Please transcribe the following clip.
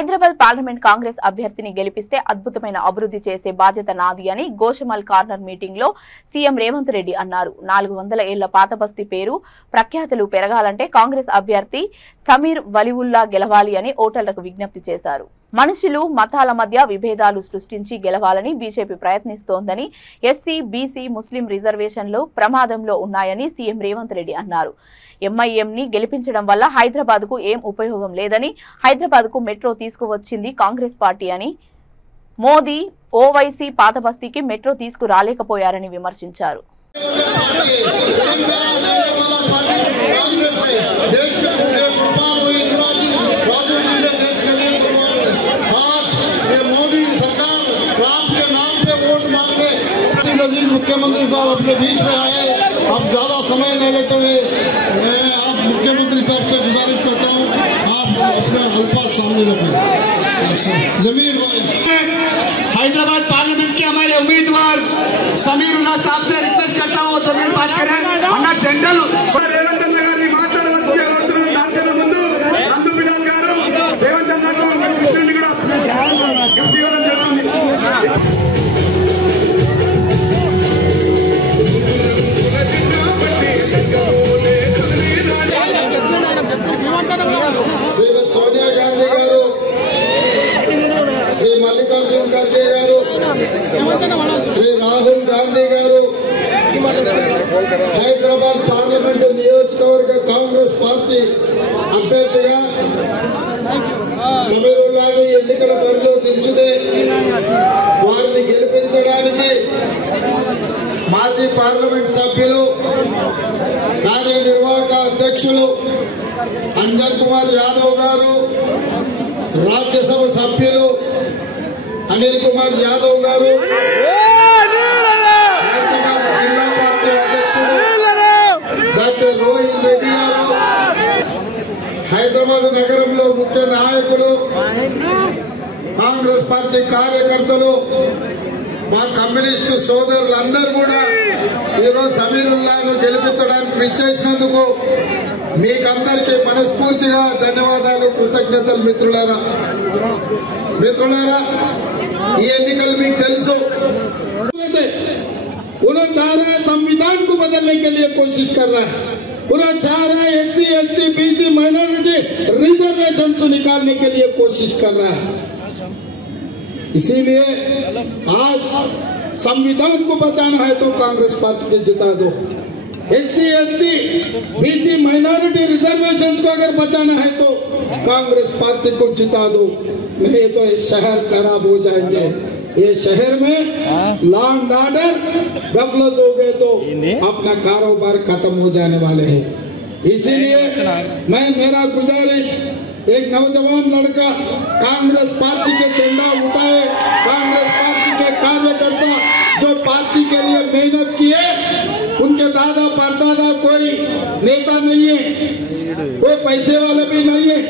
Hyderabad parliament Congress అభ్యర్థిని గెలిపిస్తే అద్భుతమైన అభివృద్ధి చేసే బాధ్యత నాది అని గోషమల్ కార్నర్ మీటింగ్ లో సీఎం రేవంత్ రెడ్డి అన్నారు. 400 ఏళ్ల పాతబస్తీ పేరు ప్రఖ్యాతులు పెరగాలంటే కాంగ్రెస్ అభ్యర్థి సమీర్ వలీవుల్లా గెలవాలి అని ఓటర్లకు విజ్ఞప్తి చేశారు. మనుషులు మతాల మధ్య విభేదాలు సృష్టించి గెలవాలని బీజేపీ ప్రయత్నిస్తోందని, ఎస్సీ, బీసీ, ముస్లిం రిజర్వేషన్లు ప్రమాదంలో ఉన్నాయని సీఎం రేవంత్ రెడ్డి అన్నారు. ఎంఐఎంని గెలిపించడం వల్ల హైదరాబాద్ కు ఏం ఉపయోగం లేదని, హైదరాబాద్ కు మెట్రో తీసుకువచ్చింది కాంగ్రెస్ పార్టీ అని, మోదీ ఓవైసీ పాతబస్తీకి మెట్రో తీసుకురాలేకపోయారని విమర్శించారు. मुख्यमंत्री साहब अपने बीच में आए, अब ज्यादा समय न लेते हुए मैं आप मुख्यमंत्री साहब से गुजारिश करता हूँ, आप अपने अल्फाज सामने रखें। जमीर भाई, हैदराबाद पार्लियामेंट के हमारे उम्मीदवार समीर उल्ला साहब से रिक्वेस्ट करता हूँ तो मैं बात करें अन्ना जनरल श्रीमती सोनिया गांधी गारू, श्री मल्लिकार्जुन खड़गे गारू, श्री राहुल गांधी गारू హైదరాబాద్ పార్లమెంట్ నియోజకవర్గ కాంగ్రెస్ పార్టీ అభ్యర్థిగా సమీరుల్లాను ఎన్నికల బరిలో దించితే వారిని గెలిపించడానికి మాజీ పార్లమెంట్ సభ్యులు, కార్యనిర్వాహక అధ్యక్షులు అంజన్ కుమార్ యాదవ్ గారు, రాజ్యసభ సభ్యులు అనిల్ కుమార్ యాదవ్ గారు, జిల్లా పార్టీ అధ్యక్షులు డాక్టర్ రోహిత్ రెడ్డి గారు, హైదరాబాద్ నగరంలో ముఖ్య నాయకులు, కాంగ్రెస్ పార్టీ కార్యకర్తలు, మా కమ్యూనిస్టు సోదరులందరూ కూడా ఈరోజు సమీరుల్లాను గెలిపించడానికి విచ్చేసినందుకు మీకందరికీ మనస్ఫూర్తిగా ధన్యవాదాలు, కృతజ్ఞతలు. మిత్రులారా, ఈ ఎన్నికలు మీకు తెలుసు. उन्होंने चाह रहा है संविधान को बदलने के लिए कोशिश कर रहा है, उन्होंने चाह रहा है SC, ST, BC, minority reservation से निकालने के लिए कोशिश कर रहा है. इसीलिए आज संविधान को बचाना है तो कांग्रेस पार्टी को जिता दो. SC, ST, BC, minority reservation को अगर बचाना है तो कांग्रेस पार्टी को जिता दो, नहीं तो ये शहर खराब हो जाएंगे. ये शहर में लॉ एंड ऑर्डर गफलत हो गए तो अपना कारोबार खत्म हो जाने वाले हैं. इसीलिए मैं मेरा गुजारिश, एक नौजवान लड़का कांग्रेस पार्टी के झंडा उठाए, कांग्रेस पार्टी के कार्यकर्ता जो पार्टी के लिए मेहनत किए, उनके दादा परदादा कोई नेता नहीं है, कोई पैसे वाले भी नहीं है.